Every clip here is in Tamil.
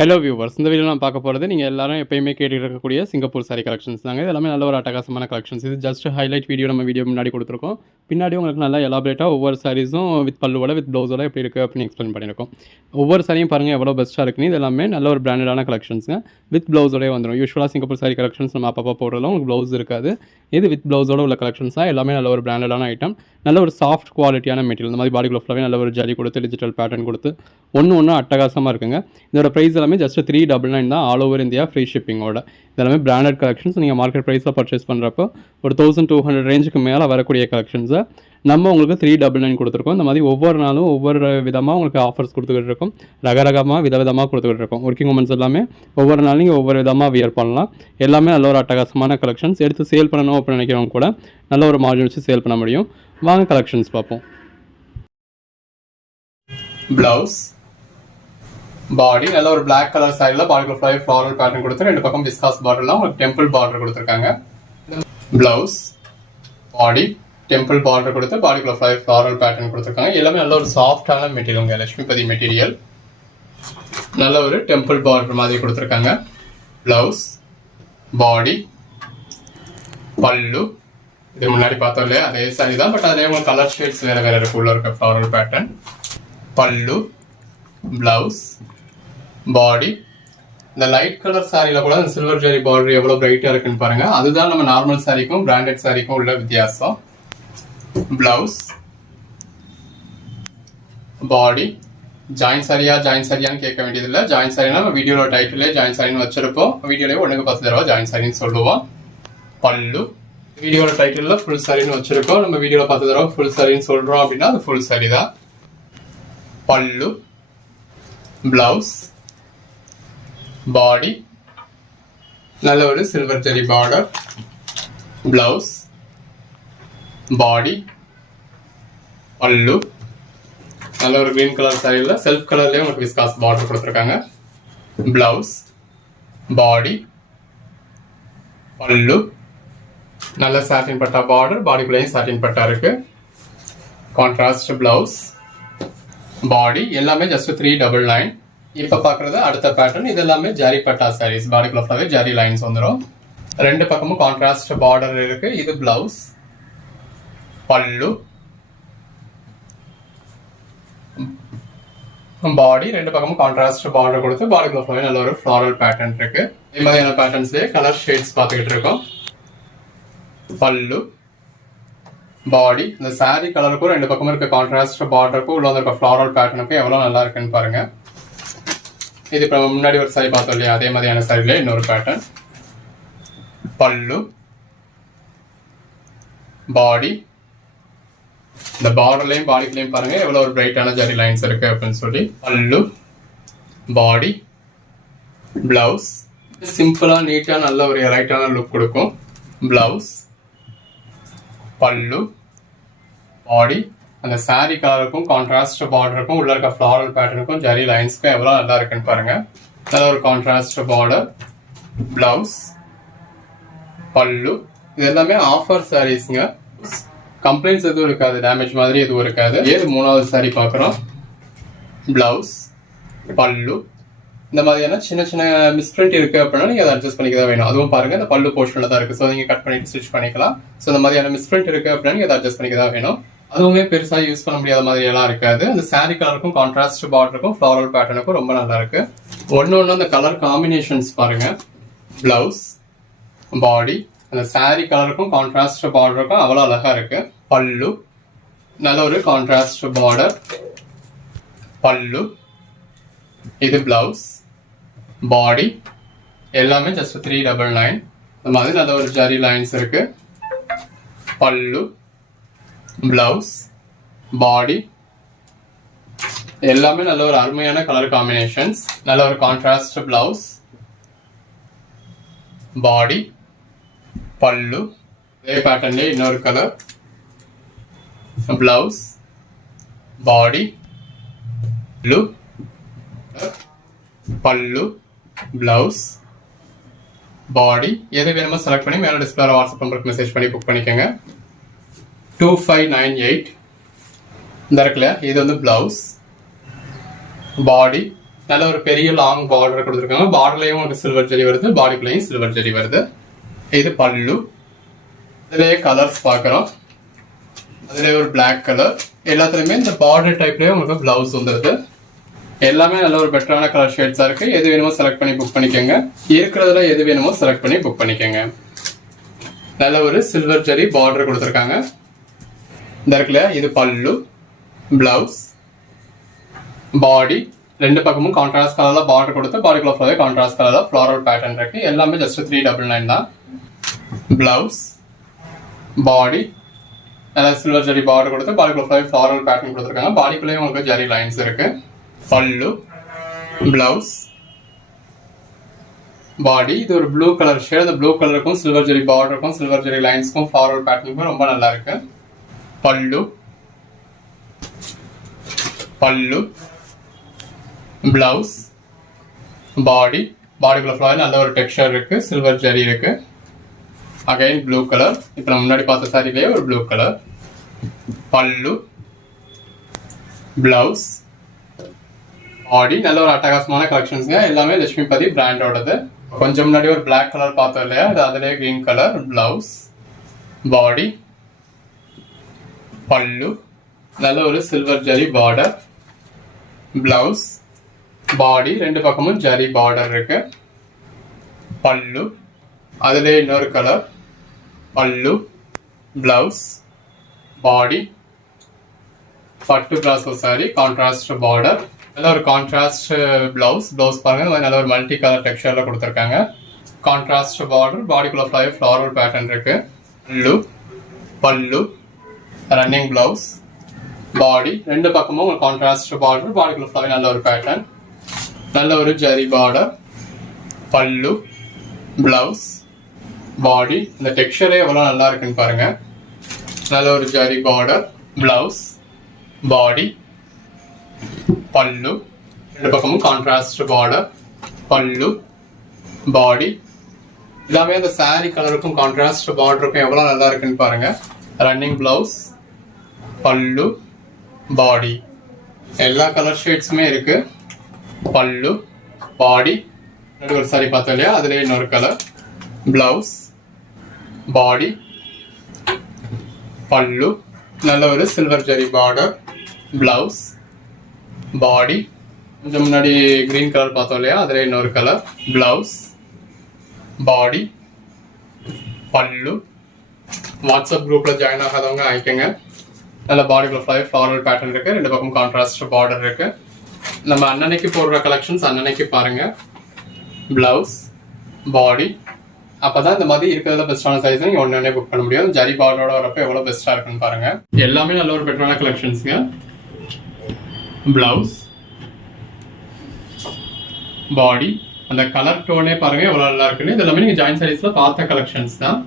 ஹலோ வியூவர்ஸ், இந்த வீடியோ நான் பார்க்க போகிறது நீங்கள் எல்லாரும் எப்பயுமே கேட்டுட்டு இருக்கக்கூடிய சிங்கப்பூர் சாரி கலெக்ஷன்ஸ் தாங்க. இது எல்லாமே நல்ல ஒரு அட்டகாசமான கலெக்ஷன்ஸ். இது ஜஸ்ட் ஹைலைட் வீடியோ நம்ம வீடியோ முன்னாடி கொடுத்துருக்கோம். பின்னாடி உங்களுக்கு நல்லா எலாபரேட்டாக ஒவ்வொரு சாரீஸும் வித் பல்லுவோட வித் ப்ளவுஸோட எப்படி இருக்குது அப்படின்னு எக்ஸ்பிளைன் பண்ணியிருக்கோம். ஒவ்வொரு சாரியும் பாருங்கள் எவ்வளோ பெஸ்ட்டாக இருக்குன்னு. இது எல்லாமே நல்ல ஒரு பிராண்டடான கலெக்ஷன்ஸுங்க. வித் ப்ளவுஸோடய வந்துடும். யூஸ்வலாக சிங்கப்பூர் சாரி கலெக்ஷன்ஸ் நம்ம அப்பப்போ போடுறதுல உங்களுக்கு ப்ளவுஸ் இருக்காது. இது வித் ப்ளவுஸோட உள்ள கலெக்ஷன்ஸ் தான். எல்லாமே நல்ல ஒரு பிராண்டடான ஐட்டம். நல்ல ஒரு சாஃப்ட் குவாலிட்டியான மெட்டீரியல். இந்த மாதிரி பாடி ஃபுல்லாகவே நல்ல ஒரு ஜரி கொடுத்து டிஜிட்டல் பேட்டர்ன் கொடுத்து ஒன்று அட்டகாசமாக இருக்குங்க. இதோட ப்ரைஸ் எல்லாமே ஜஸ்ட் 399 தான். ஆல் ஓவர் இந்தியா ஃப்ரீ ஷிப்பிங்கோட. இதெல்லாமே பிராண்டட் கலெக்ஷன்ஸ். நீங்கள் மார்க்கெட் ப்ரைஸில் பர்ச்சேஸ் பண்ணுறப்போ ஒரு 1200 ரேஞ்சுக்கு மேலே வரக்கூடிய கலெக்ஷன்ஸை நம்ம உங்களுக்கு 399 கொடுத்துருக்கோம். இந்த மாதிரி ஒவ்வொரு நாளும் ஒவ்வொரு விதமாக உங்களுக்கு ஆஃபர்ஸ் கொடுத்துக்கிட்டு இருக்கோம். ரகரகமாக விதவிதமாக கொடுத்துக்கிட்டு இருக்கோம். ஒர்க்கிங் உமன்ஸ் எல்லாமே ஒவ்வொரு நாளும் நீங்கள் ஒவ்வொரு விதமாக வியர் பண்ணலாம். எல்லாமே நல்ல ஒரு அட்டகாசமான கலெக்ஷன்ஸ். எடுத்து சேல் பண்ணணும் அப்படின்னு நினைக்கிறவங்க கூட நல்ல ஒரு மார்ஜின் வச்சு சேல் பண்ண முடியும். வாங்க கலெக்ஷன்ஸ் பார்ப்போம். ப்ளவுஸ் பாடி நல்ல ஒரு பிளாக் கலர் சாரியில் பாடிக்குள்ள ஃபுல்லாக ஃப்ளாரல் பேட்டர்ன் கொடுத்து ரெண்டு பக்கம் விஸ்காஸ் பார்டர்லாம் உங்களுக்கு டெம்பிள் பார்டர் கொடுத்துருக்காங்க. ப்ளவுஸ் பாடி டெம்பிள் பார்டர் கொடுத்து பாடிக்குள்ள ஃபுல்லாக ஃப்ளாரல் பேட்டர்ன் கொடுத்துருக்காங்க. எல்லாமே நல்ல ஒரு சாஃப்டான மெட்டீரியல். லட்சுமிபதி மெட்டீரியல். நல்ல ஒரு டெம்பிள் பார்டர் மாதிரி கொடுத்துருக்காங்க. ப்ளவுஸ் பாடி பல்லு இது முன்னாடி பார்த்தோம் இல்லையா அதே சாரி தான். பட் அதிலே உங்களுக்கு கலர் ஷேட்ஸ் வேற வேற இருக்கு. உள்ள இருக்க ஃப்ளாரல் பேட்டர்ன். பல்லு பிளவுஸ் பாடி. இந்த லைட் கலர் சாரியில கூட இந்த சில்வர் ஜெரி பார்டர் எவ்வளவு பிரைட்டா இருக்குன்னு பாருங்க. அதுதான் நம்ம நார்மல் சாரிக்கும் பிராண்டட் சாரிக்கும் உள்ள வித்தியாசம். பிளவுஸ் பாடி. ஜாயின் சாரியான்னு கேட்க வேண்டியது இல்லை. ஜாயின் சாரினா நம்ம வீடியோல டைட்டிலே ஜாயின் சாரின்னு வச்சிருப்போம். வீடியோலயே 1-10 தடவை ஜாயின் சாரின்னு சொல்லுவோம். பல்லு வீடியோல டைட்டில்ல ஃபுல் சாரின்னு வச்சிருக்கோம். நம்ம வீடியோல 10 தடவை ஃபுல் சாரின்னு சொல்றோம் அப்படின்னா அது ஃபுல் சாரி தான். பல்லு பிளவுஸ் பாடி நல்ல ஒரு சில்வர் ஜெரி பார்டர். பிளவுஸ் பாடி பல்லு நல்ல ஒரு கிரீன் கலர் சாரியில் செல்ஃப் கலர்லயே உங்களுக்கு விஸ்காஸ் பார்டர் கொடுத்துருக்காங்க. பிளவுஸ் பாடி பல்லு நல்ல சாட்டின் பட்டா பார்டர். பாடிக்குள்ளேயும் சாட்டின் பட்டா இருக்கு. கான்ட்ராஸ்ட் பிளவுஸ் பாடி எல்லாமே ஜஸ்ட் 399. இப்ப பாக்குறது அடுத்த பேட்டர்ன். இது எல்லாமே ஜரி பட்டா சாரீஸ். பாடிக்குள்ள ஃபுல்லாவே ஜரி லைன்ஸ் வந்துடும். ரெண்டு பக்கமும் கான்ட்ராஸ்ட் பார்டர் இருக்கு. இது பிளவுஸ் பல்லு பாடி ரெண்டு பக்கமும் கான்ட்ராஸ்ட் பார்டர் கொடுத்து பாடிக்குள்ள ஃபுல்லாவே நல்ல ஒரு ஃப்ளாரல் பேட்டர்ன் இருக்கு. இந்த மாதிரியான பேட்டர்ன்ஸ்லயே கலர் ஷேட்ஸ் பார்த்துக்கிட்டு இருக்கோம். பல்லு பாடி இந்த சாரி கலருக்கும் ரெண்டு பக்கமும் இருக்க கான்ட்ராஸ்ட் பார்டருக்கும் உள்ள இருக்க ஃப்ளாரல் பேட்டர்னுக்கும் எவ்வளவு நல்லா இருக்குன்னு பாருங்க. இது இப்ப முன்னாடி ஒரு சாரி பார்த்தோம் இல்லையா அதே மாதிரியான சாரில இன்னொரு பேட்டர்ன். பல்லு பாடி இந்த பார்டர்லயும் பாடிக்குள்ளயும் பாருங்க எவ்வளவு ஒரு பிரைட்டான ஜரி லைன்ஸ் இருக்கு அப்படின்னு சொல்லி. பல்லு பாடி பிளவுஸ் சிம்பிளா நீட்டா நல்ல ஒரு எலைட்டான லுக் கொடுக்கும். பிளவுஸ் பல்லு பாடி அந்த சாரி கலருக்கும் கான்ட்ராஸ்ட் பார்டருக்கும் உள்ள இருக்க ஃப்ளாரல் பேட்டர்னுக்கும் ஜரி லைன்ஸ்க்கும் எவ்வளவு நல்லா இருக்குன்னு பாருங்க. நல்ல ஒரு கான்ட்ராஸ்ட் பார்டர். பிளவுஸ் பல்லு இது எல்லாமே ஆஃபர் சாரீஸ்ங்க. கம்ப்ளைண்ட்ஸ் எதுவும் இருக்காது. டேமேஜ் மாதிரி எதுவும் இருக்காது. ஏது மூணாவது சாரி பாக்குறோம். பிளவுஸ் பல்லு இந்த மாதிரியான சின்ன சின்ன மிஸ்பிரிண்ட் இருக்கு அப்படின்னா நீங்க அதை அட்ஜஸ்ட் பண்ணிக்க தான் வேணும். அதுவும் பாருங்க இந்த பல்லு போர்ஷன்ல தான் இருக்கு. ஸோ நீங்க கட் பண்ணிட்டு ஸ்டிச் பண்ணிக்கலாம். ஸோ இந்த மாதிரியான மிஸ்பிரிண்ட் இருக்கு அப்படின்னா நீங்க அதை அட்ஜஸ்ட் பண்ணிக்க தான் வேணும். அதுவுமே பெருசா யூஸ் பண்ண முடியாத மாதிரி எல்லாம் இருக்காது. அந்த சாரி கலருக்கும் கான்ட்ராஸ்ட் பார்டருக்கும் ஃப்ளாரல் பேட்டர்னுக்கும் ரொம்ப நல்லா இருக்கு. ஒன்னு அந்த கலர் காம்பினேஷன்ஸ் பாருங்க. பிளவுஸ் பாடி அந்த சாரி கலருக்கும் கான்ட்ராஸ்ட் பார்டருக்கும் அவ்வளவு அழகா இருக்கு. பல்லு நல்ல ஒரு கான்ட்ராஸ்ட் பார்டர். பல்லு இது பிளவுஸ் பாடி எல்லாமே ஜஸ்ட் 399. இந்த மாதிரி நல்ல ஒரு ஜரி லைன்ஸ் இருக்கு. பல்லு பிளவுஸ் பாடி எல்லாமே நல்ல ஒரு அருமையான கலர் காம்பினேஷன்ஸ். நல்ல ஒரு கான்ட்ராஸ்ட் பிளவுஸ் பாடி பல்லு இதே பேட்டர்ன்ல இன்னொரு கலர். பிளவுஸ் பாடி ப்ளூ பல்லு பிளவுஸ் பாடி எது வேணுமோ செலக்ட் பண்ணி மேல டிஸ்பிளே வாட்ஸ்அப் நம்பருக்கு மெசேஜ் பண்ணி புக் பண்ணிக்கோங்க. 2598 இந்த இருக்குல்ல இது வந்து பிளவுஸ் பாடி நல்ல ஒரு பெரிய லாங் பார்டர் கொடுத்துருக்காங்க. பார்டர்லயும் உங்களுக்கு சில்வர் ஜெரி வருது, பாடிக்குள்ளேயும் சில்வர் ஜெரி வருது. இது பல்லு. இதுலயே கலர்ஸ் பார்க்குறோம். அதுலேயே ஒரு பிளாக் கலர். எல்லாத்துலேயுமே இந்த பார்டர் டைப்லேயே உங்களுக்கு பிளவுஸ் வந்துடுது. எல்லாமே நல்ல ஒரு பெட்டரான கலர் ஷேட்ஸாக இருக்குது. எது வேணுமோ செலக்ட் பண்ணி புக் பண்ணிக்கோங்க. இருக்கிறதுல எது வேணுமோ செலக்ட் பண்ணி புக் பண்ணிக்கோங்க. நல்ல ஒரு சில்வர் ஜெரி பார்டர் கொடுத்துருக்காங்க. இந்த இருக்குல்ல, இது பல்லு, பிளவுஸ், பாடி. ரெண்டு பக்கமும் கான்ட்ராஸ்ட் கலரில் பார்டர் கொடுத்து பாடிக்குள்ள ஃபுல்லாகவே கான்ட்ராஸ்ட் கலரில் ஃப்ளாரல் பேட்டர்ன் இருக்குது. எல்லாமே ஜஸ்ட் 399 தான். பிளவுஸ், பாடி, நல்லா சில்வர் ஜெரி பார்டர் கொடுத்து பாடிக்குள்ள ஃபுல்லாகவே ஃப்ளாரல் பேட்டர்ன் கொடுத்துருக்காங்க. பாடிக்குள்ளேயும் உங்களுக்கு ஜெரி லைன்ஸ் இருக்குது. பல்லு, பிளவுஸ், பாடி. இது ஒரு ப்ளூ கலர் ஷேட். அந்த ப்ளூ கலருக்கும் சில்வர் ஜெரி பார்டருக்கும் சில்வர் ஜெரி லைன்ஸ்க்கும் ஃப்ளாரல் பேட்டர்னுக்கும் ரொம்ப நல்லா இருக்கு. பல்லு, பல்லு, பிளவுஸ், பாடி. பாடிக்குள்ள ஃபுல்லாக நல்ல ஒரு டெக்ஸ்சர் இருக்கு, சில்வர் ஜெரி இருக்கு. Again blue colour. இப்போ நம்ம முன்னாடி பார்த்த சாரிலேயே ஒரு ப்ளூ கலர். பல்லு, பிளவுஸ், பாடி. நல்ல ஒரு அட்டகாசமான கலெக்ஷன்ஸ்ங்க. எல்லாமே லட்சுமிபதி பிராண்டோடது. கொஞ்சம் முன்னாடி ஒரு பிளாக் கலர் பார்த்தோம் இல்லையா, அது அதுலேயே கிரீன் கலர். பிளவுஸ், பாடி, பல்லு. நல்ல ஒரு சில்வர் ஜெரி பார்டர். பிளவுஸ், பாடி. ரெண்டு பக்கமும் ஜெரி பார்டர் இருக்கு. பல்லு, அதுலேயே இன்னொரு கலர். பல்லு, பிளவுஸ், பாடி. பட்டு பிராசோ சாரி, கான்ட்ராஸ்ட் பார்டர். நல்ல ஒரு கான்ட்ராஸ்ட் பிளவுஸ். பிளவுஸ் பாருங்க, நல்ல ஒரு மல்டி கலர் டெக்ஸ்சர்ல கொடுத்துருக்காங்க. கான்ட்ராஸ்ட் பார்டர், பாடிக்குள்ள ஃபுல்லாகவே ஃப்ளாரல் பேட்டர்ன் இருக்கு. பல்லு, பல்லு, ரன்னிங் பிளவுஸ், பாடி. ரெண்டு பக்கமும் ஒரு கான்ட்ராஸ்ட் பார்டர், பாடிக்குள்ள ஃபுல்லாகவே நல்ல ஒரு பேட்டர்ன். நல்ல ஒரு ஜரி பார்டர். பல்லு, பிளவுஸ், பாடி. இந்த டெக்ஸ்சரே எவ்வளோ நல்லா இருக்குன்னு பாருங்க. நல்ல ஒரு ஜரி பார்டர், பிளவுஸ், பாடி, பல்லு. ரெண்டு பக்கமும் கான்ட்ராஸ்ட் பார்டர். பல்லு, பாடி. எல்லாமே அந்த சாரி கலருக்கும் கான்ட்ராஸ்ட் பார்டருக்கும் எவ்வளோ நல்லா இருக்குன்னு பாருங்க. ரன்னிங் பிளவுஸ், பல்லு, பாடி. எல்லா கலர் ஷேட்ஸுமே இருக்கு. பல்லு, பாடி. ஒரு சாரி பார்த்தோம் இல்லையா, அதுலேயே இன்னொரு கலர். பிளவுஸ், பாடி, பல்லு. நல்ல ஒரு சில்வர் ஜெரி பார்டர். பிளவுஸ், பாடி. கொஞ்சம் முன்னாடி கிரீன் கலர் பார்த்தோம் இல்லையா, அதுல இன்னொரு கலர். பிளவுஸ், பாடி, பல்லு. வாட்ஸ்அப் குரூப்ல ஜாயின் ஆகாதவங்க ஆயிக்கங்க. நல்ல பாடிக்குள்ள ஃபுல்லாகவே ஃப்ளாரல் பேட்டர்ன் இருக்கு. ரெண்டு பக்கம் கான்ட்ராஸ்ட் பார்டர் இருக்கு. நம்ம அன்னன்னைக்கு போடுற கலெக்ஷன்ஸ் அன்னன்னைக்கு பாருங்க. பிளவுஸ், பாடி. அப்பதான் இந்த மாதிரி இருக்கிறதுல பெஸ்டான சைஸ் நீங்க ஒன்னே புக் பண்ண முடியும். ஜரி பார்டரோட வரப்ப எவ்வளவு பெஸ்டா இருக்குன்னு பாருங்க. எல்லாமே நல்ல ஒரு பெட்டரான கலெக்ஷன்ஸ்ங்க. பிளவுஸ், பாடி. அந்த கலர் டோனே பாருங்க எவ்வளவு நல்லா இருக்குன்னு. இது எல்லாமே நீங்க ஜாயின் சாரீஸ்ல பார்த்த கலெக்ஷன்ஸ் தான்.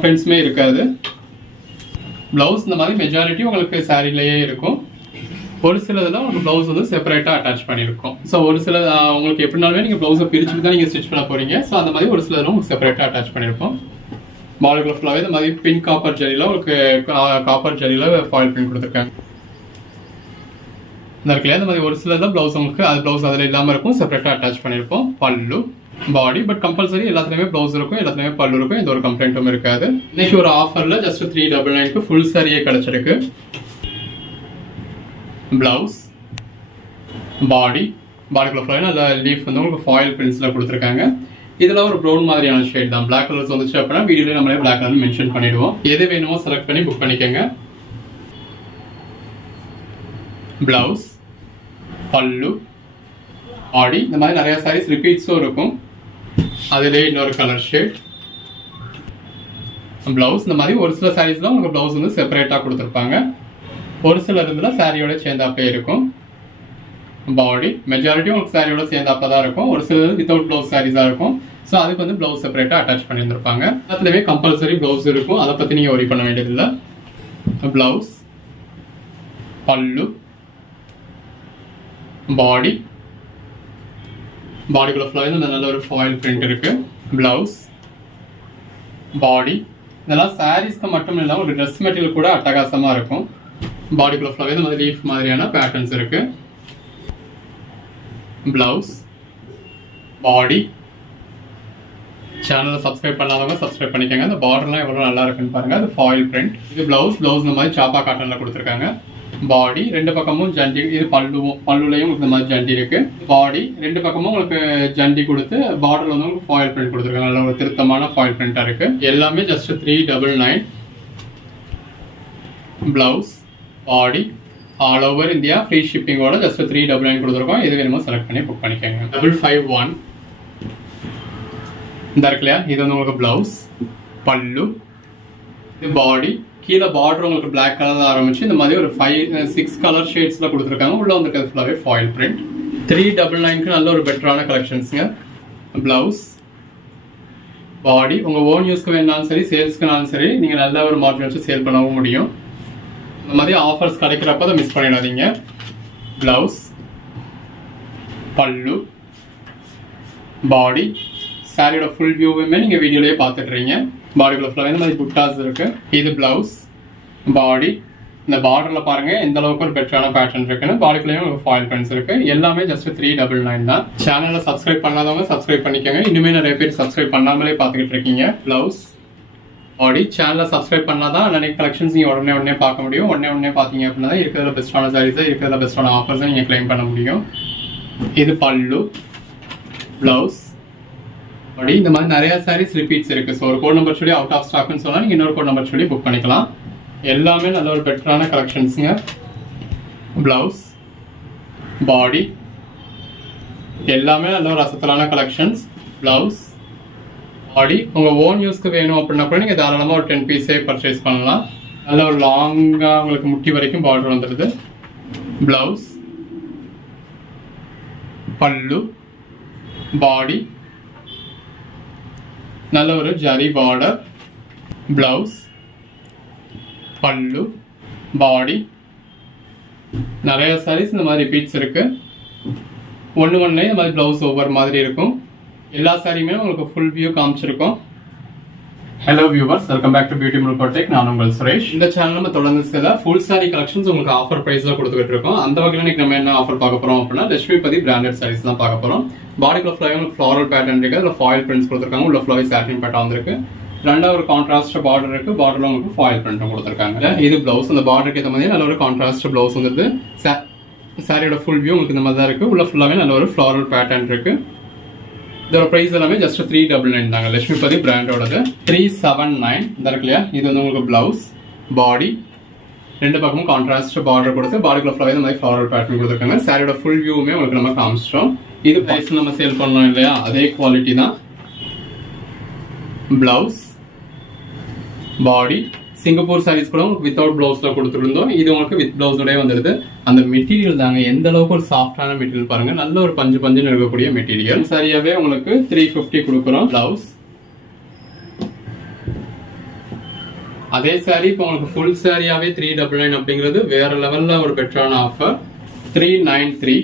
ஃப்ரெண்ட்ஸ்மே இருக்காது. பிளவுஸ் இந்த மாதிரி மெஜாரிட்டி உங்களுக்கு சாரிலேயே இருக்கும். ஒரு சிலதுல உங்களுக்கு பிளவுஸ் வந்து செப்பரேட்டா அட்டாச் பண்ணிருக்கும். ஸோ ஒரு சில உங்களுக்கு எப்படினாலுமே நீங்க பிளவுஸை பிரிச்சுட்டு தான் நீங்க ஸ்டிச் பண்ண போறீங்க. ஸோ அந்த மாதிரி ஒரு சிலதுல உங்களுக்கு செப்பரேட்டா அட்டாச் பண்ணிருப்போம். பாடிக்குள்ள ஃபுல்லாவே இந்த மாதிரி பிங்க் காப்பர் ஜெரியில உங்களுக்கு காப்பர் ஜெரியில ஃபாயில் பிரிண்ட் கொடுத்துருக்காங்க. இந்த இருக்குல்ல, இந்த மாதிரி ஒரு சிலதுல பிளவுஸ் உங்களுக்கு அது பிளவுஸ் அதில் இல்லாம இருக்கும், செப்பரேட்டா அட்டாச் பண்ணிருப்போம். பல்லு, பாடி. பட் கம்பல்சரி எல்லாத்துலயுமே பிளவுஸ் இருக்கும், எல்லாத்துலயுமே பல்லு இருக்கும். எந்த ஒரு கம்ப்ளைண்ட்டும் இருக்காது. இன்னைக்கு ஒரு ஆஃபர்ல ஜஸ்ட் 399 ஃபுல் சாரியே கிடைச்சிருக்கு. பிளவுஸ், பாடி. பாடிக்குள்ள ஃபுல்லாக நல்ல லீஃப் வந்து உங்களுக்கு ஃபாயில் பிரிண்ட்ஸ்ல கொடுத்துருக்காங்க. இதெல்லாம் ஒரு ப்ரௌன் மாதிரியான ஷேட் தான். பிளாக் கலர்ஸ் வந்துச்சு அப்படின்னா வீடியோல நம்மளே பிளாக் கலர் மென்ஷன் பண்ணிடுவோம். எது வேணுமோ செலக்ட் பண்ணி புக் பண்ணிக்கோங்க. பிளவுஸ், பல்லு, பாடி. இந்த மாதிரி நிறைய சாரீஸ் ரிப்பீட்ஸும் இருக்கும். அதுலேயே இன்னொரு கலர் ஷேட். பிளவுஸ். இந்த மாதிரி ஒரு சில சாரீஸ்ல உங்களுக்கு பிளவுஸ் வந்து செப்பரேட்டா கொடுத்துருப்பாங்க. ஒரு சில இதுல சாரியோட சேர்ந்தாப்பே இருக்கும். பாடி மெஜாரிட்டி உங்களுக்கு சாரியோட சேர்ந்தாப்ப தான் இருக்கும். ஒரு சில வித்தவுட் பிளவுஸ் சாரீஸா இருக்கும். ஸோ அதுக்கு வந்து பிளவுஸ் செப்பரேட்டா அட்டாச் பண்ணியிருந்திருப்பாங்க. அதுலவே கம்பல்சரி பிளவுஸ் இருக்கும். அதை பத்தி நீங்க ஒரி பண்ண வேண்டியதில்லை. பிளவுஸ், பல்லு, பாடி. பாடிக்குள்ள ஃபுல்லாக நல்ல ஒரு ஃபாயில் பிரிண்ட் இருக்கு. பிளவுஸ், பாடி. இதெல்லாம் சாரீஸ்க்கு மட்டும் இல்லாமல் ஒரு ட்ரெஸ் மெட்டீரியல் கூட அட்டகாசமா இருக்கும். பாடிக்குள்ள ஃபுல்லாகவே இந்த மாதிரி லீஃப் மாதிரியான பேட்டர்ன்ஸ் இருக்கு. பிளவுஸ், பாடி. சேனலை சப்ஸ்கிரைப் பண்ணாதவங்க சப்ஸ்கிரைப் பண்ணிக்கோங்க. இந்த பார்டர்லாம் எவ்வளோ நல்லா இருக்குன்னு பாருங்க. அது ஃபாயில் பிரிண்ட். இது பிளவுஸ் இந்த மாதிரி சாப்பா காட்டன்ல கொடுத்துருக்காங்க. பாடி ரெண்டு பக்கமும் ஜண்டி. இது பல்லுலையும் இந்த மாதிரி ஜண்டி இருக்கு. பாடி ரெண்டு பக்கமும் உங்களுக்கு ஜண்டி கொடுத்து பார்டர்ல வந்து உங்களுக்கு ஃபாயில் பிரிண்ட் கொடுத்துருக்காங்க. நல்ல ஒரு திருத்தமான ஃபாயில் பிரிண்டா இருக்கு. எல்லாமே just 399. Blouse, body all over India free ஷிப்பிங்கோட ஜஸ்ட் 399 கொடுத்துருக்கோம். எது வேணுமோ செலக்ட் பண்ணி புக் பண்ணிக்கோங்க. 551 இந்த இருக்கு இல்லையா, இது வந்து உங்களுக்கு பிளவுஸ், பல்லு, இது பாடி. கீழே பார்டர் உங்களுக்கு பிளாக் கலர்ல ஆரம்பிச்சு இந்த மாதிரி ஒரு 5-6 கலர் ஷேட்ஸ்ல கொடுத்துருக்காங்க. உள்ள வந்துருக்கிறது ஃபுல்லாவே ஃபாயில் பிரிண்ட். 399க்கு நல்ல ஒரு பெட்டரான கலெக்ஷன்ஸுங்க. பிளவுஸ், பாடி உங்க ஓன் யூஸ்க்கு வேணாலும் சரி, சேல்ஸ்க்குனாலும் சரி, நீங்க நல்ல ஒரு மார்ஜின் வச்சு சேல் பண்ணவும் முடியும். இந்த மாதிரி ஆஃபர்ஸ் கிடைக்கிறப்ப அதை மிஸ் பண்ணிடாதீங்க. பிளவுஸ், பல்லு, பாடி. சாரியோட ஃபுல் வியூவுமே நீங்க வீடியோலயே பார்த்துட்டு இருக்கீங்க. பாடிக்குள்ள ஃபுல்லாக இந்த மாதிரி புட்டாஸ் இருக்கு. இது பிளவுஸ், பாடி. இந்த பார்டர்ல பாருங்க எந்த அளவுக்கு ஒரு பெட்டரான பேட்டர்ன் இருக்குன்னு. பாடிக்குள்ளேயும் ஒரு ஃபாயில் பிரிண்ட்ஸ் இருக்கு. எல்லாமே ஜஸ்ட் 399 தான். சேனலை சப்ஸ்கிரைப் பண்ணாதவங்க சப்ஸ்கிரைப் பண்ணிக்கோங்க. இன்னுமே நிறைய பேர் சப்ஸ்கிரைப் பண்ணாமலே பார்த்துக்கிட்டு இருக்கீங்க. பிளவுஸ், பாடி. சேனலை சப்ஸ்கிரைப் பண்ணாதான் நிறைய கலெக்ஷன்ஸ் நீங்க உடனே பார்க்க முடியும். உடனே பார்த்தீங்க அப்படின்னா தான் இருக்கிறதுல பெஸ்ட்டான சாரீஸ், இருக்கிறதுல பெஸ்ட்டான ஆஃபர்ஸ் நீங்க கிளைம் பண்ண முடியும். இது பல்லு, பிளவுஸ், பாடி. இந்த மாதிரி நிறைய சாரீஸ் ரிப்பீட்ஸ் இருக்கு. ஸோ ஒரு கோட் நம்பர் சொல்லி அவுட் ஆஃப் ஸ்டாக்னு சொன்னா நீங்க இன்னொரு கோட் நம்பர் சொல்லி புக் பண்ணிக்கலாம். எல்லாமே நல்ல ஒரு பெட்டரான கலெக்ஷன்ஸுங்க. பிளவுஸ், பாடி எல்லாமே நல்ல ஒரு அசத்தலான கலெக்ஷன்ஸ். பிளவுஸ், பாடி உங்க ஓன் யூஸ்க்கு வேணும் அப்படின்னா கூட நீங்க தாராளமா ஒரு 10 பீஸே பர்ச்சேஸ் பண்ணலாம். நல்ல ஒரு லாங்கா உங்களுக்கு முட்டி வரைக்கும் பார்டர் வந்துடுது. பிளவுஸ், பல்லு, பாடி நல்ல ஒரு ஜரி பார்டர். பிளவுஸ், பல்லு, பாடி. நிறைய சாரீஸ் இந்த மாதிரி ரிப்பீட்ஸ் இருக்கு. ஒன்று இந்த மாதிரி பிளவுஸ் ஒவ்வொரு மாதிரி இருக்கும். எல்லா சாரியுமே உங்களுக்கு ஃபுல் வியூ காமிச்சிருக்கோம். Hello viewers, welcome back to beauty முல்கோட் டெக். நான் உங்கள் சுரேஷ். இந்த சேனல் நம்ம தொடர்ந்து சில ஃபுல் சாரி கலெக்ஷன்ஸ் உங்களுக்கு ஆஃபர் பிரைஸ்ல கொடுத்துட்டு இருக்கோம். அந்த வகையில் இன்னைக்கு நம்ம என்ன ஆஃபர் பார்க்க போறோம் அப்படின்னா லட்சுமிபதி பிராண்டட் சாரீஸ் தான் பார்க்க போறோம். பாடிக்குள்ள ஃபுல்லாக உங்களுக்கு ஃப்ளாரல் பேட்டர்ன் இருக்கு. அதில் ஃபாயில் பிரிண்ட்ஸ் கொடுத்துருக்காங்க. உள்ள ஃபுல்லாவே சாட்டின் பேட்டர்ன் வந்திருக்கு. ரெண்டாவது ஒரு கான்ட்ராஸ்ட் பார்டர் இருக்கு. பார்டர்ல உங்களுக்கு ஃபாயில் பிரிண்ட்டும் கொடுத்துருக்காங்க. இது பிளவுஸ். அந்த பார்டருக்கு ஏற்ற மாதிரி நல்ல ஒரு கான்ட்ராஸ்ட் பிளவுஸ் வந்துருது. சாரியோட ஃபுல் வியூ உங்களுக்கு இந்த மாதிரி தான் இருக்கு. உள்ள ஃபுல்லாவே நல்ல ஒரு ஃப்ளாரல் பேட்டர்ன் இருக்கு. இதோட பிரைஸ் எல்லாமே ஜஸ்ட் 399 தாங்க. லட்சுமிபதி பிராண்டோடது. 379 இந்த இருக்கு இல்லையா, இது வந்து உங்களுக்கு பிளவுஸ், பாடி. ரெண்டு பக்கமும் கான்ட்ராஸ்ட் பார்டர் கொடுத்து பாடிக்குள்ள ஃபுல்லாவே இந்த மாதிரி ஃப்ளாரல் பேட்டர்ன் கொடுத்துருக்காங்க. சாரியோட ஃபுல் வியூவுமே உங்களுக்கு நம்ம காமிச்சிட்டோம். இது பிரைஸ் நம்ம சேல் பண்ணோம் இல்லையா, அதே குவாலிட்டி தான். பிளவுஸ், பாடி. சிங்கப்பூர் சாரீஸ் கூட உங்களுக்கு வித்தவுட் பிளவுஸ்ல கொடுத்துருந்தோம். இது உங்களுக்கு வித் பிளவுஸோடய வந்துருது. அந்த மெட்டீரியல் தாங்க எந்த அளவுக்கு ஒரு சாஃப்டான மெட்டீரியல் பாருங்க. நல்ல ஒரு பஞ்சுன்னு இருக்கக்கூடிய மெட்டீரியல். சரியாவே உங்களுக்கு 350 கொடுக்குறோம். பிளவுஸ். அதே சாரி இப்போ உங்களுக்கு ஃபுல் சாரியாவே 399 அப்படிங்கிறது வேற லெவல்ல ஒரு பெட்டரான ஆஃபர். 393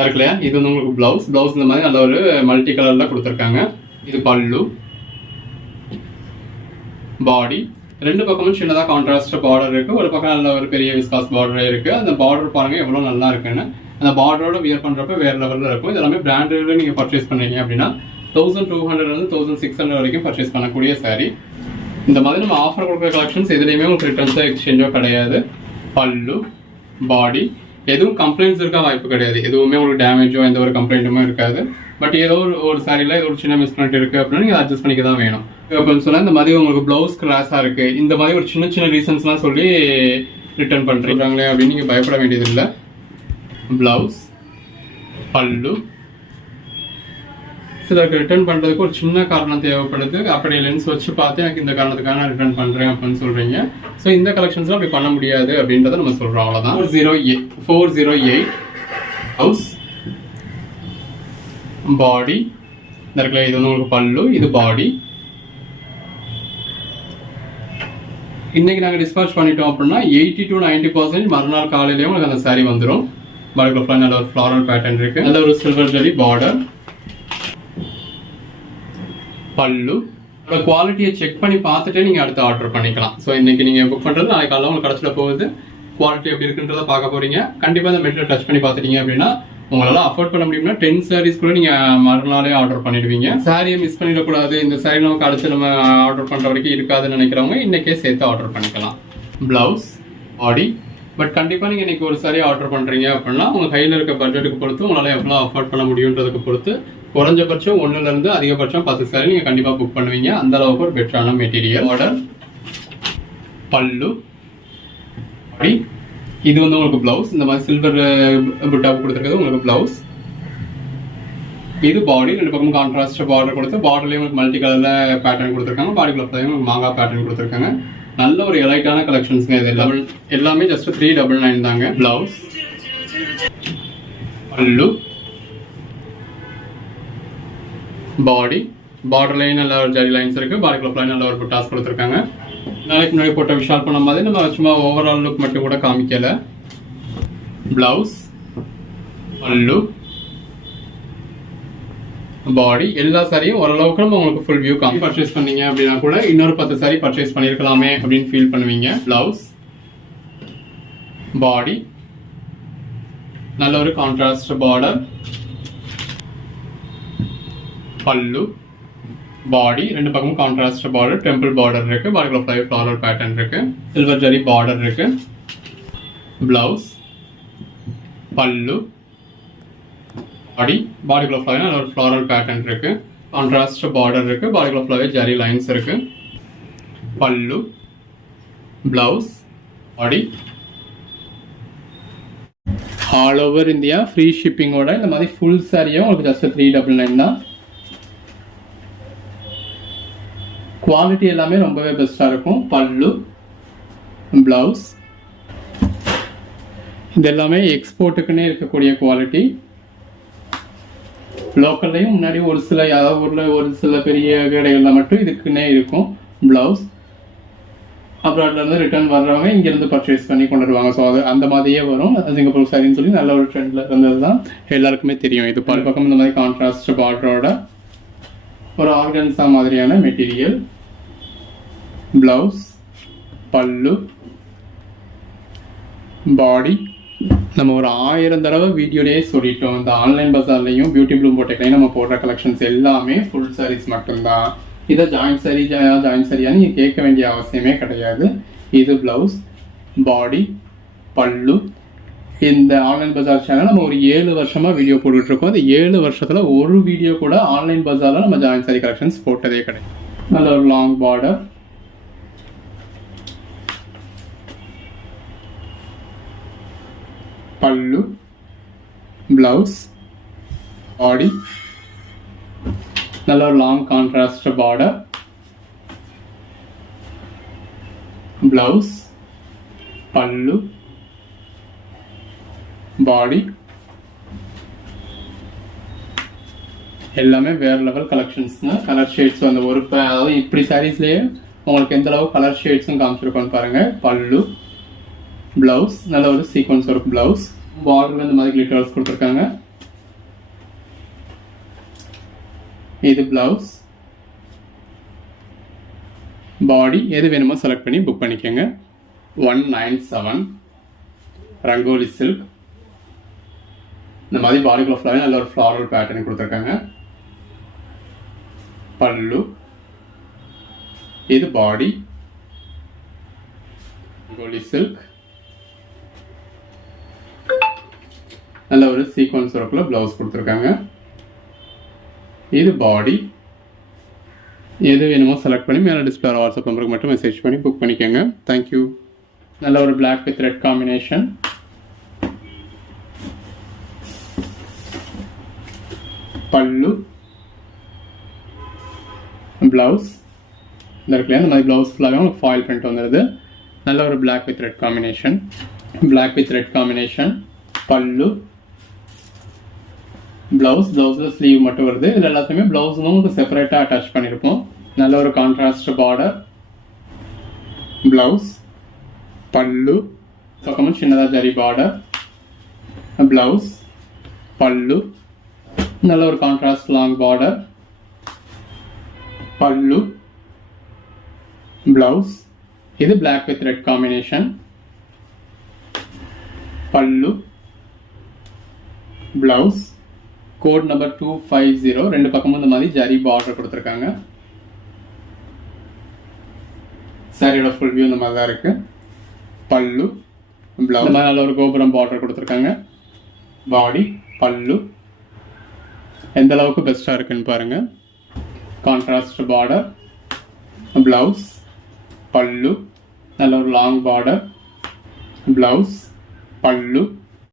இருக்கு இல்லையா, இது வந்து உங்களுக்கு பிளவுஸ் இந்த மாதிரி நல்ல ஒரு மல்டி கலர்ல கொடுத்துருக்காங்க. இது பல்லு, பாடி. ரெண்டு பக்கமும் சின்னதா கான்ட்ராஸ்ட் பார்டர் இருக்கு. ஒரு பக்கம் நல்ல ஒரு பெரிய விஸ்காஸ் பார்டர் இருக்கு. அந்த பார்டர் பாருங்க எவ்வளவு நல்லா இருக்குன்னு. அந்த பார்டரோட வியர் பண்றப்ப வேற லெவல்ல இருக்கும். இதெல்லாமே பிராண்டட்ல நீங்க பர்ச்சேஸ் பண்றீங்க அப்படின்னா 1200 இருந்து 1600 வரைக்கும் பர்ச்சேஸ் பண்ணக்கூடிய சாரி. இந்த மாதிரி நம்ம ஆஃபர் கொடுக்குற கலெக்ஷன்ஸ் எதுலையுமே உங்களுக்கு ரிட்டர்ன்ஸோ எக்ஸ்சேஞ்சோ கிடையாது. பல்லு, பாடி. எதுவும் கம்ப்ளைண்ட்ஸ் இருக்க வாய்ப்பு கிடையாது. எதுவுமே உங்களுக்கு டேமேஜோ எந்த ஒரு கம்ப்ளைண்ட்டுமே இருக்காது. பட் ஏதோ ஒரு சாரியில ஒரு சின்ன மிஸ்பிரிண்ட் இருக்கு அப்படின்னா நீங்க அட்ஜஸ்ட் பண்ணிக்க தான் வேணும். அப்படின்னு சொன்னா இந்த மாதிரி உங்களுக்கு பிளவுஸ் கிராஸா இருக்கு, இந்த மாதிரி ஒரு சின்ன ரீசன்ஸ் எல்லாம் சொல்லி ரிட்டர்ன் பண்றாங்களே அப்படின்னு நீங்க பயப்பட வேண்டியது இல்லை. பிளவுஸ், பல்லு. சிலருக்கு ரிட்டர்ன் பண்றதுக்கு ஒரு சின்ன காரணம் தேவைப்படுது. அப்படி லென்ஸ் வச்சு பார்த்து எனக்கு இந்த காரணத்துக்காக நான் ரிட்டர்ன் பண்றேன் அப்படின்னு சொல்றீங்க. ஸோ இந்த கலெக்ஷன்ஸ்லாம் அப்படி பண்ண முடியாது அப்படின்றத நம்ம சொல்றோம். அவ்வளவுதான். 408 ஹவுஸ், பாடி. இந்த இருக்குல்ல, இது வந்து உங்களுக்கு பல்லு, இது பாடி. இன்னைக்கு நாங்கள் டிஸ்பாச் பண்ணிட்டோம் அப்படின்னா 80 to 90% மறுநாள் காலையிலேயும் உங்களுக்கு அந்த சாரி வந்துடும். பாடிக்குள்ள நல்ல ஒரு ஃப்ளாரல் பேட்டர்ன் இருக்கு. நல்ல ஒரு சில்வர் ஜெரி பார்டர். பல்லு. குவாலிட்டியை செக் பண்ணி பார்த்துட்டே நீங்க அடுத்து ஆர்டர் பண்ணிக்கலாம். ஸோ இன்னைக்கு நீங்க புக் பண்றது நாளைக்கு காலையில் உங்களுக்கு கடைசியில் போகுது. குவாலிட்டி எப்படி இருக்குன்றத பார்க்க போறீங்க. கண்டிப்பா இந்த மெட்டீரியல் டச் பண்ணி பார்த்துட்டீங்க அப்படின்னா உங்களால அஃபோர்ட் பண்ண முடியும்னா 10 sarees கூட நீங்க மறுநாளே ஆர்டர் பண்ணிடுவீங்க. சாரியை மிஸ் பண்ணிடக்கூடாது, இந்த சாரி நமக்கு அடுத்து நம்ம ஆர்டர் பண்ற வரைக்கும் இருக்காதுன்னு நினைக்கிறவங்க இன்னைக்கே சேர்த்து ஆர்டர் பண்ணிக்கலாம். Blouse, body. பட் கண்டிப்பா நீங்க இன்னைக்கு ஒரு சாரி ஆர்டர் பண்றீங்க அப்படின்னா உங்க கையில இருக்க பட்ஜெட்டுக்கு பொறுத்து, உங்களால எவ்வளவு அஃபோர்ட் பண்ண முடியுன்றதுக்கு பொறுத்து குறைஞ்சபட்சம் 1ல இருந்து அதிகபட்சம் 10 சாரி நீங்க கண்டிப்பா புக் பண்ணுவீங்க. அந்த அளவுக்கு ஒரு பெட்டரான மெட்டீரியல். ஆர்டர், பல்லு, பாடி. இது வந்து உங்களுக்கு பிளவுஸ். இந்த மாதிரி சில்வர் புட்டாப் கொடுத்துருக்கிறது உங்களுக்கு பிளவுஸ். இது பாடி. 2 பக்கமும் கான்ட்ராஸ்ட் பார்டர் கொடுத்து, பார்டர்லயும் உங்களுக்கு மல்டி கலர்ல பேட்டர்ன் கொடுத்துருக்காங்க. பாடிக்குள்ள உங்களுக்கு மாங்கா பேட்டர்ன் கொடுத்துருக்காங்க. நல்ல ஒரு எலைட்டான கலெக்ஷன்ஸ். இது எல்லாமே ஜஸ்ட் 399 தாங்க. பிளவுஸ், பல்லு, பாடி. பார்டர்லயும் நல்ல ஒரு ஜரி லைன்ஸ் இருக்கு. பாடிக்குள்ள நல்ல ஒரு புட்டாஸ் கொடுத்துருக்காங்க. நாளைக்கு முன்னாடி போட்ட விஷால் பண்ண மாதிரி நம்ம சும்மா ஓவரால் லுக் மட்டும் கூட காமிக்கல. பிளவுஸ், பல்லு, பாடி. எல்லா சாரியும் ஓரளவுக்கு நம்ம உங்களுக்கு ஃபுல் வியூ காமி. பர்ச்சேஸ் பண்ணீங்க அப்படின்னா கூட இன்னொரு 10 சாரி பர்ச்சேஸ் பண்ணிருக்கலாமே அப்படின்னு ஃபீல் பண்ணுவீங்க. பிளவுஸ், பாடி. நல்ல ஒரு கான்ட்ராஸ்ட் பார்டர், பல்லு, பாடி. 2 பக்கமும் கான்ட்ராஸ்ட் பார்டர், டெம்பிள் பார்டர் இருக்கு. பாடிக்குள்ள ஃப்ளோரல் பேட்டர்ன் இருக்கு. சில்வர் ஜரி பார்டர் இருக்கு. பிளவுஸ், பல்லு, பாடி. பாடிக்குள்ள நல்ல ஒரு ஃப்ளோரல் பேட்டர்ன் இருக்கு. கான்ட்ராஸ்ட் பார்டர் இருக்கு. பாடிக்குள்ள ஜரி லைன்ஸ் இருக்கு. பல்லு, blouse, body. All over India free ஷிப்பிங்கோட இந்த மாதிரி ஃபுல் சாரியும் உங்களுக்கு ஜஸ்ட் 399 தான். குவாலிட்டி எல்லாமே ரொம்பவே பெஸ்டா இருக்கும். பல்லு, பிளவுஸ். இது எல்லாமே எக்ஸ்போர்ட்டுக்குன்னே இருக்கக்கூடிய குவாலிட்டி. லோக்கல்லையும் முன்னாடி ஒரு சில ஊர்ல ஒரு சில பெரிய கடைகள்ல மட்டும் இதுக்குன்னே இருக்கும். பிளவுஸ் அப்ராட்ல இருந்து ரிட்டர்ன் வர்றவங்க இங்க இருந்து பர்ச்சேஸ் பண்ணி கொண்டு வருவாங்க. ஸோ அது அந்த மாதிரியே வரும். சிங்கப்பூர் சாரின்னு சொல்லி நல்ல ஒரு ட்ரெண்ட்ல இருந்தது தான் எல்லாருக்குமே தெரியும். இது பல பக்கம் இந்த மாதிரி கான்ட்ராஸ்ட் பார்டரோட ஒரு ஆர்கன்ஸா மாதிரியான மெட்டீரியல். பிளவுஸ், பல்லு, பாடி. நம்ம ஒரு 1000 தடவை வீடியோலேயே சொல்லிட்டோம். இந்த ஆன்லைன் பஜார்லையும் பியூட்டி ப்ளூம் போட்டேக்லையும் நம்ம போடுற கலெக்ஷன்ஸ் எல்லாமே ஃபுல் சாரீஸ் மட்டும்தான். இதை ஜாயின் சரியான்னு நீங்க கேட்க வேண்டிய அவசியமே கிடையாது. இது பிளவுஸ், பாடி, பல்லு. இந்த ஆன்லைன் பஜார் சேனல் நம்ம ஒரு 7 வருஷமா வீடியோ போட்டுட்டு இருக்கோம். அந்த 7 வருஷத்துல ஒரு வீடியோ கூட ஆன்லைன் பஜார்ல நம்ம ஜாயின் சாரி கலெக்ஷன்ஸ் போட்டதே கிடையாது. நல்ல ஒரு லாங் பார்டர், பல்லு, பிளவுஸ், பாடி. நல்ல ஒரு லாங் கான்ட்ராஸ்ட் பார்டர், பிளவுஸ், பல்லு, பாடி. எல்லாமே வேற லெவல் கலெக்ஷன்ஸ். கலர் ஷேட்ஸ் வந்து ஒரு அதாவது இப்படி சாரீஸ்லயே உங்களுக்கு எந்த அளவு கலர் ஷேட்ஸும் காமிச்சிருக்கோன்னு பாருங்க. பல்லு, பிளவுஸ். நல்ல ஒரு சீக்வன்ஸ் ஒர்க் பிளவுஸ். பார்டர்ல இந்த மாதிரி கிளிட்டர்ஸ் கொடுத்துருக்காங்க. இது பிளவுஸ், பாடி. எது வேணுமோ செலக்ட் பண்ணி புக் பண்ணிக்கோங்க. 197 ரங்கோலி சில்க். இந்த மாதிரி பாடிக்குள்ள ஃப்ளவர் நல்ல ஒரு ஃப்ளாரல் பேட்டர்ன் கொடுத்துருக்காங்க. பல்லு, இது பாடி, ரங்கோலி சில்க். நல்ல ஒரு சீக்வன்ஸ் ஒர்க்ல பிளவுஸ் கொடுத்துருக்காங்க. இது பாடி. எது வேணுமோ செலக்ட் பண்ணி மேலே டிஸ்பிளே வாட்ஸ்அப் நம்பருக்கு மட்டும் மெசேஜ் பண்ணி புக் பண்ணிக்கோங்க. தேங்க்யூ. நல்ல ஒரு பிளாக் வித் ரெட் காம்பினேஷன். பல்லு, பிளவுஸ். இந்த இடத்துல இந்த மாதிரி பிளவுஸ் ஃபுல்லாகவே உங்களுக்கு ஃபாயில் பிரிண்ட் வந்துடுது. நல்ல ஒரு black with red combination. Black with red combination. பல்லு, பிளவுஸ். பிளவுஸ்ல ஸ்லீவ் மட்டும் வருது. இதுல எல்லாத்தையுமே பிளவுஸ் உங்களுக்கு செப்பரேட்டா அட்டாச் பண்ணிருப்போம். நல்ல ஒரு கான்ட்ராஸ்ட் பார்டர், பிளவுஸ், பல்லு. பக்கமும் சின்னதா ஜரி பார்டர், பிளவுஸ், பல்லு. நல்ல ஒரு கான்ட்ராஸ்ட் லாங் பார்டர், பல்லு, பிளவுஸ். இது பிளாக் வித் ரெட் காம்பினேஷன். பல்லு, பிளவுஸ் கோட் நம்பர் 250. ரெண்டு பக்கமும் இந்த மாதிரி ஜரி பார்டர் கொடுத்துருக்காங்க. சாரியோட ஃபுல் வியூ இந்த மாதிரி தான் இருக்கு. பல்லு, பிளவுஸ் இந்த மாதிரி நல்ல ஒரு கோபுரம் பார்டர் கொடுத்துருக்காங்க. பாடி, பல்லு எந்த அளவுக்கு பெஸ்ட்டாக இருக்குன்னு பாருங்க. கான்ட்ராஸ்ட் பார்டர், பிளவுஸ், பல்லு நல்ல ஒரு லாங் பார்டர், பிளவுஸ், பல்லு